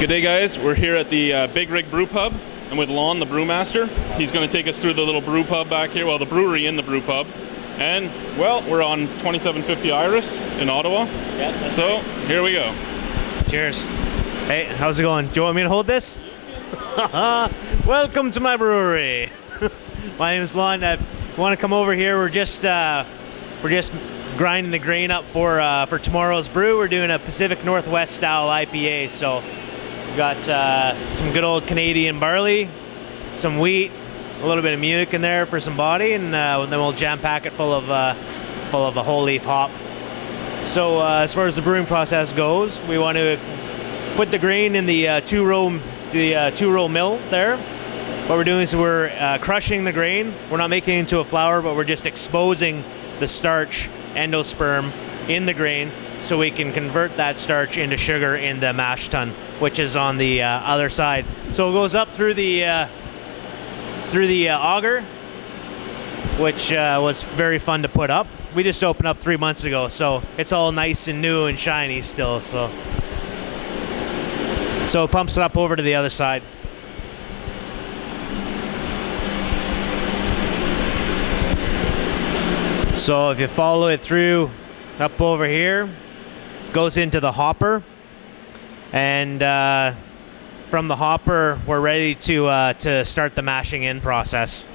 Good day, guys. We're here at the Big Rig Brew Pub. I'm with Lon, the brewmaster. He's going to take us through the little brew pub back here, well, the brewery in the brew pub. And, well, we're on 2750 Iris in Ottawa. Yeah, so, right. Here we go. Cheers. Hey, how's it going? Do you want me to hold this? Welcome to my brewery. My name is Lon. I want to come over here. We're just grinding the grain up for tomorrow's brew. We're doing a Pacific Northwest style IPA. So we've got some good old Canadian barley, some wheat, a little bit of Munich in there for some body, and then we'll jam pack it full of a whole leaf hop. So as far as the brewing process goes, we want to put the grain in the two-row mill there. What we're doing is we're crushing the grain. We're not making it into a flour, but we're just exposing the starch endosperm in the grain so we can convert that starch into sugar in the mash tun, which is on the other side. So it goes up through the auger, which was very fun to put up. We just opened up 3 months ago, so it's all nice and new and shiny still. So it pumps it up over to the other side. So if you follow it through up over here, goes into the hopper, and from the hopper we're ready to start the mashing in process.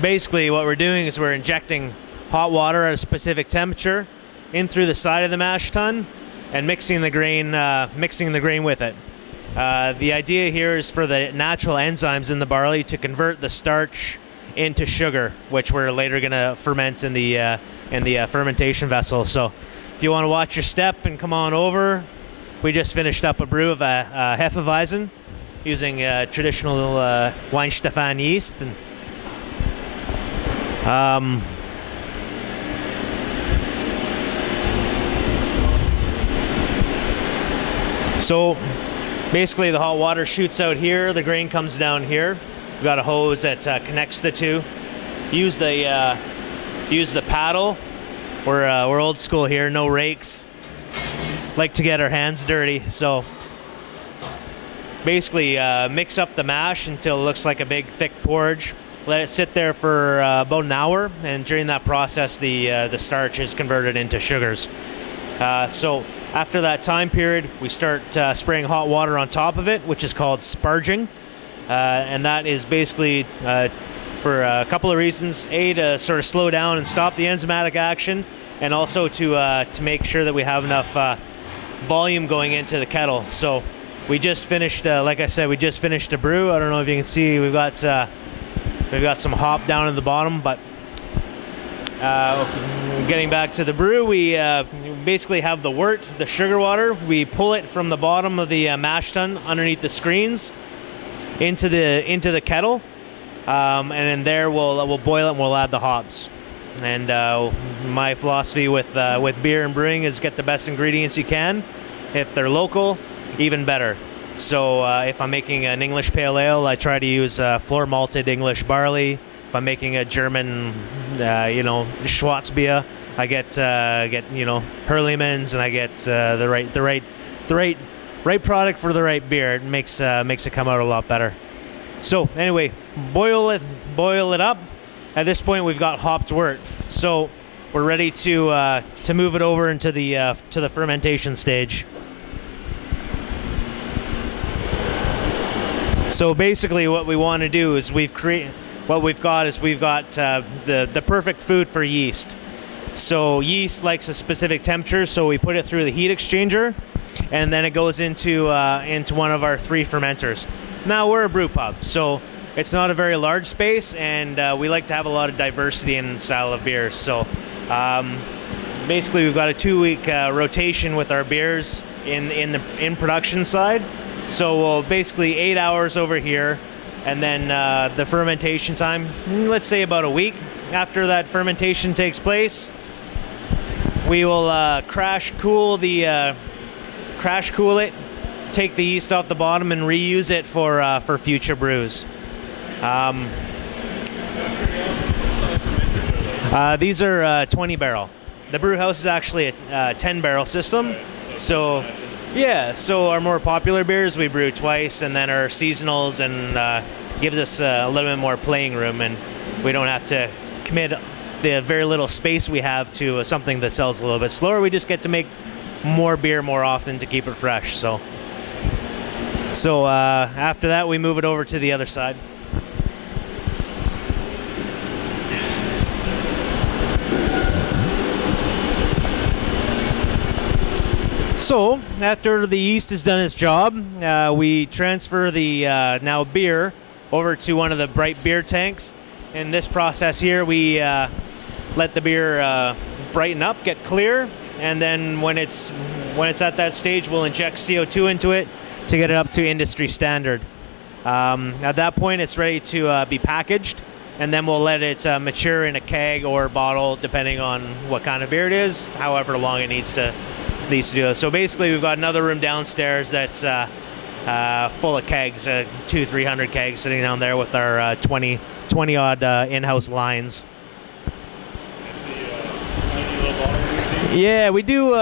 Basically what we're doing is we're injecting hot water at a specific temperature in through the side of the mash tun and mixing the grain with it. The idea here is for the natural enzymes in the barley to convert the starch into sugar, which we're later going to ferment in the fermentation vessel. So if you want to watch your step and come on over, we just finished up a brew of a Hefeweizen using traditional Weinstefan yeast. And so basically the hot water shoots out here, the grain comes down here. We've got a hose that connects the two. Use the paddle. We're old school here, no rakes. Like to get our hands dirty, so basically mix up the mash until it looks like a big thick porridge. Let it sit there for about an hour, and during that process the starch is converted into sugars. So after that time period, we start spraying hot water on top of it, which is called sparging. And that is basically for a couple of reasons. A, to sort of slow down and stop the enzymatic action, and also to make sure that we have enough volume going into the kettle. So we just finished, like I said, we just finished a brew. I don't know if you can see, we've got some hop down at the bottom, but getting back to the brew, we basically have the wort, the sugar water. We pull it from the bottom of the mash tun underneath the screens into the kettle, and in there we'll boil it and we'll add the hops. And my philosophy with beer and brewing is get the best ingredients you can. If they're local, even better. So if I'm making an English pale ale, I try to use floor malted English barley. If I'm making a German, Schwarzbier, I get Hurlemans, and I get the right product for the right beer. It makes it come out a lot better. So anyway, boil it up. At this point, we've got hopped wort, so we're ready to move it over into the to the fermentation stage. So basically, what we want to do is we've got the perfect food for yeast. So yeast likes a specific temperature, so we put it through the heat exchanger, and then it goes into one of our 3 fermenters. Now we're a brew pub, so it's not a very large space, and we like to have a lot of diversity in style of beers. So basically, we've got a 2-week rotation with our beers in production side. So we'll basically 8 hours over here, and then the fermentation time, let's say about a week after that fermentation takes place, we will crash cool it, take the yeast off the bottom, and reuse it for future brews. These are 20 barrel. The brew house is actually a 10 barrel system. So Yeah, so our more popular beers we brew twice, and then our seasonals and gives us a little bit more playing room, and we don't have to commit the very little space we have to something that sells a little bit slower. We just get to make more beer more often to keep it fresh. So after that, we move it over to the other side. So after the yeast has done its job, we transfer the now beer over to one of the bright beer tanks. In this process here, we let the beer brighten up, get clear, and then when it's at that stage, we'll inject CO2 into it to get it up to industry standard. At that point, it's ready to be packaged, and then we'll let it mature in a keg or bottle, depending on what kind of beer it is, however long it needs to do it. So basically, we've got another room downstairs that's full of kegs, 200-300 kegs sitting down there with our 20 odd in-house lines. Yeah, we do.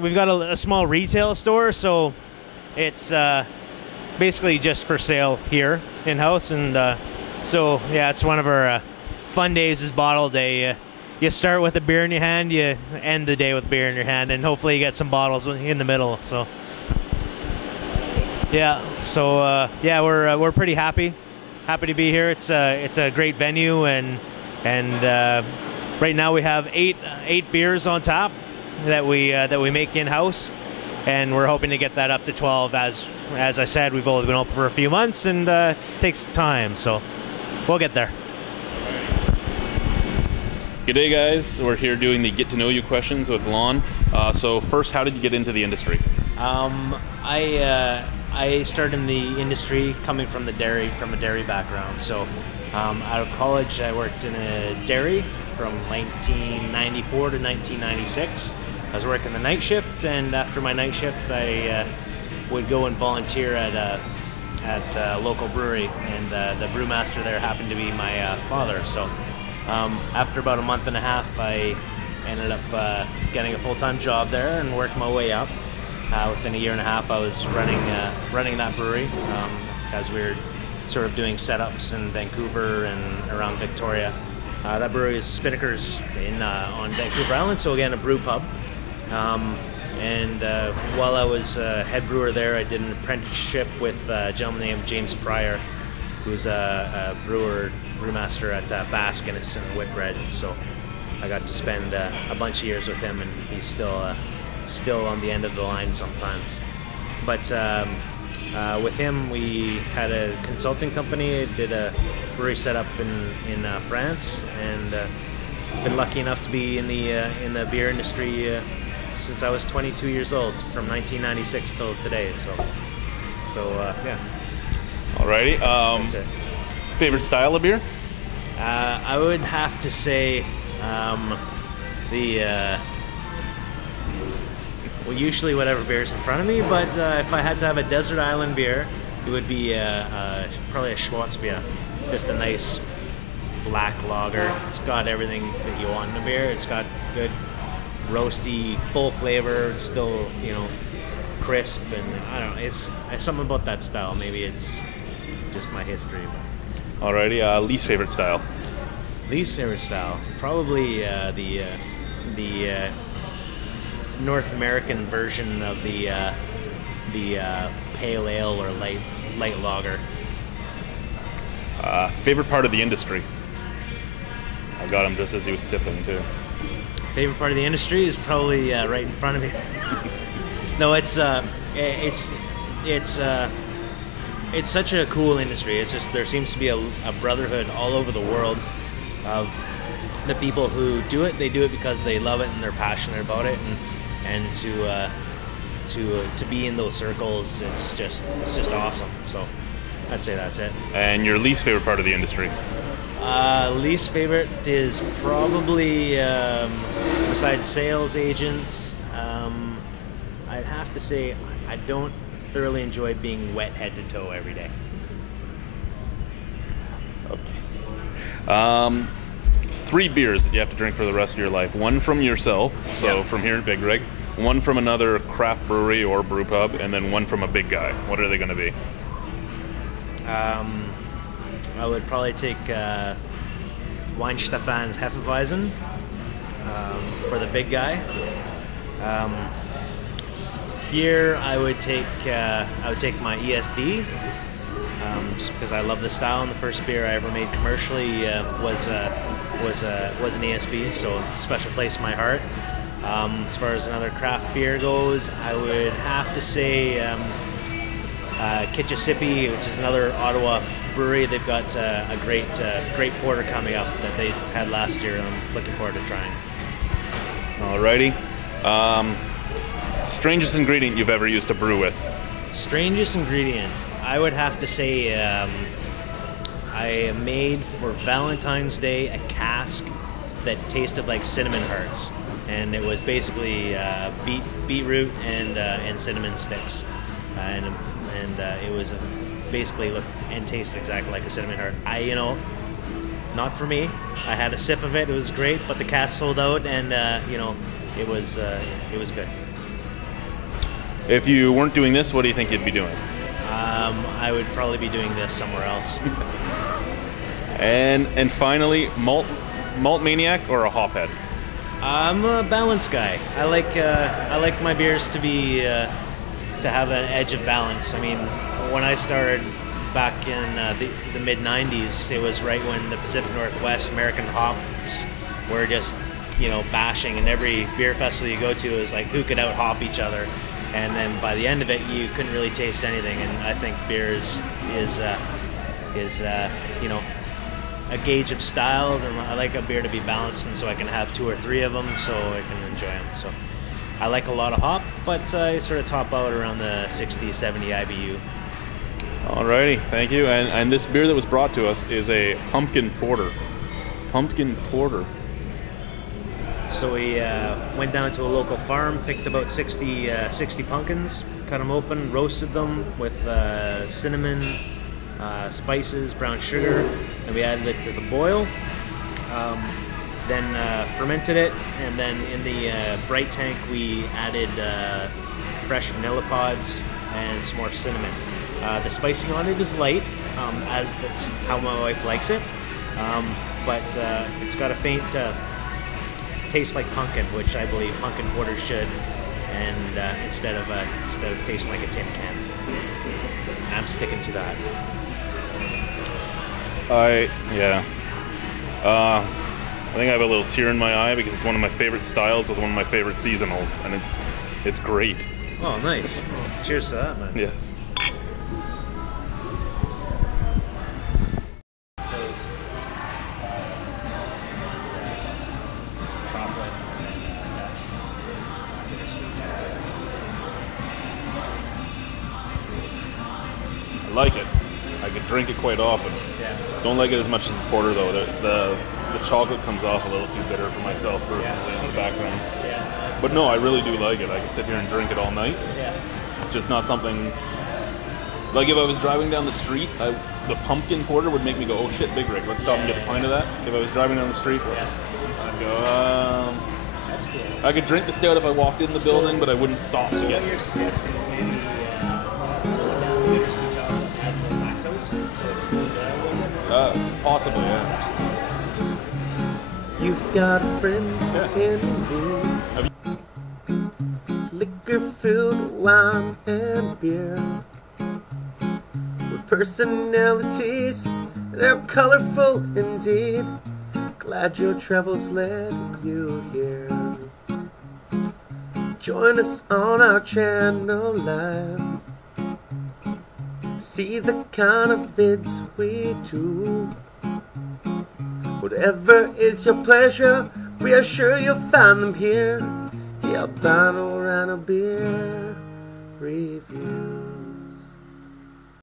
We've got a small retail store, so it's basically just for sale here in-house. And so, yeah, it's one of our fun days is bottle day. You start with a beer in your hand, you end the day with beer in your hand, and hopefully you get some bottles in the middle. So, yeah. So, yeah, we're pretty happy to be here. It's a great venue, and right now we have eight beers on tap that we make in-house, and we're hoping to get that up to 12. As I said, we've only been open for a few months, and it takes time, so we'll get there. G'day guys, we're here doing the get to know you questions with Lon. So first, how did you get into the industry? I started in the industry coming from a dairy background. So out of college, I worked in a dairy from 1994 to 1996. I was working the night shift, and after my night shift, I would go and volunteer at a local brewery, and the brewmaster there happened to be my father. So after about a month and a half, I ended up getting a full-time job there and worked my way up. Within a year and a half, I was running that brewery as we were sort of doing setups in Vancouver and around Victoria. That brewery is Spinnaker's on Vancouver Island, so again, a brew pub. And while I was head brewer there, I did an apprenticeship with a gentleman named James Pryor, who's a brewmaster at Baskin. It's in Whitbread. So I got to spend a bunch of years with him, and he's still on the end of the line sometimes. But with him, we had a consulting company, did a brewery setup in France, and been lucky enough to be in the beer industry since I was 22 years old, from 1996 till today. So yeah. Alrighty. That's it. Favorite style of beer? I would have to say well, usually whatever beer is in front of me, but if I had to have a desert island beer, it would be probably a Schwarzbier. Just a nice black lager. It's got everything that you want in a beer. It's got good roasty, full flavor. It's still, crisp, and I don't know. It's something about that style. Maybe it's just my history. But. Alrighty. Least favorite style? Least favorite style? Probably the North American version of the pale ale or light lager. Favorite part of the industry? I got him just as he was sipping too. Favorite part of the industry is probably right in front of me. No, it's such a cool industry. It's just there seems to be a brotherhood all over the world of the people who do it. They do it because they love it and they're passionate about it, and to be in those circles, it's just awesome. So I'd say that's it. And your least favorite part of the industry? Least favorite is probably, besides sales agents, I'd have to say I don't thoroughly enjoy being wet head to toe every day. Okay. 3 beers that you have to drink for the rest of your life. 1 from yourself, so from here at Big Rig. one from another craft brewery or brew pub, and then one from a big guy. What are they going to be? I would probably take Weinstefan's Hefeweizen for the big guy. Here I would take my ESB, just because I love the style. And the first beer I ever made commercially was an ESB, so a special place in my heart. As far as another craft beer goes, I would have to say Kitchissippi, which is another Ottawa brewery. They've got a great porter coming up that they had last year, and I'm looking forward to trying. Alrighty. Strangest ingredient you've ever used to brew with? Strangest ingredient, I would have to say I made for Valentine's Day a cask that tasted like cinnamon hearts, and it was basically beetroot and cinnamon sticks, and it was basically looked and tasted exactly like a cinnamon heart. Not for me. I had a sip of it. It was great, but the cask sold out, and it was good. If you weren't doing this, what do you think you'd be doing? I would probably be doing this somewhere else. And finally, malt maniac or a hophead? I'm a balanced guy. I like my beers to be to have an edge of balance. I mean, when I started back in the mid '90s, it was right when the Pacific Northwest American hops were just bashing, and every beer festival you go to is like who could out hop each other. And then by the end of it, you couldn't really taste anything. And I think beer is a gauge of style. And I like a beer to be balanced, and so I can have 2 or 3 of them, so I can enjoy them. So I like a lot of hop, but I sort of top out around the 60, 70 IBU. Alrighty, thank you. And this beer that was brought to us is a pumpkin porter. Pumpkin porter. So we went down to a local farm, picked about 60 pumpkins, cut them open, roasted them with cinnamon, spices, brown sugar, and we added it to the boil. Then fermented it, and then in the bright tank we added fresh vanilla pods and some more cinnamon. The spicing on it is light, as that's how my wife likes it, but it's got a faint taste like pumpkin, which I believe pumpkin porter should, and instead of tasting like a tin can. I'm sticking to that. I think I have a little tear in my eye because it's one of my favorite styles with one of my favorite seasonals, and it's great. Oh, nice. Well, cheers to that, man. Yes. I like it. I could drink it quite often. Yeah. Don't like it as much as the porter though. The chocolate comes off a little too bitter for myself personally in the background. Yeah. But no, I really do like it. I could sit here and drink it all night. Yeah. It's just not something. Like if I was driving down the street, the pumpkin porter would make me go, "Oh shit, Big Rig, let's stop and get a pint of that." If I was driving down the street, I'd go. That's cool. I could drink the stout if I walked in the building, but I wouldn't stop to So get what it. you're suggesting is maybe tone down the bittersweet chocolate, add more lactose, so it smooths it out a little bit. Possibly, yeah. You've got a friend in me. Liquor-filled wine and beer, with personalities that are colorful indeed. Glad your travels led you here. Join us on our channel live. See the kind of vids we do. Whatever is your pleasure, we are sure you'll find them here. The Albino Rhino Beer Review.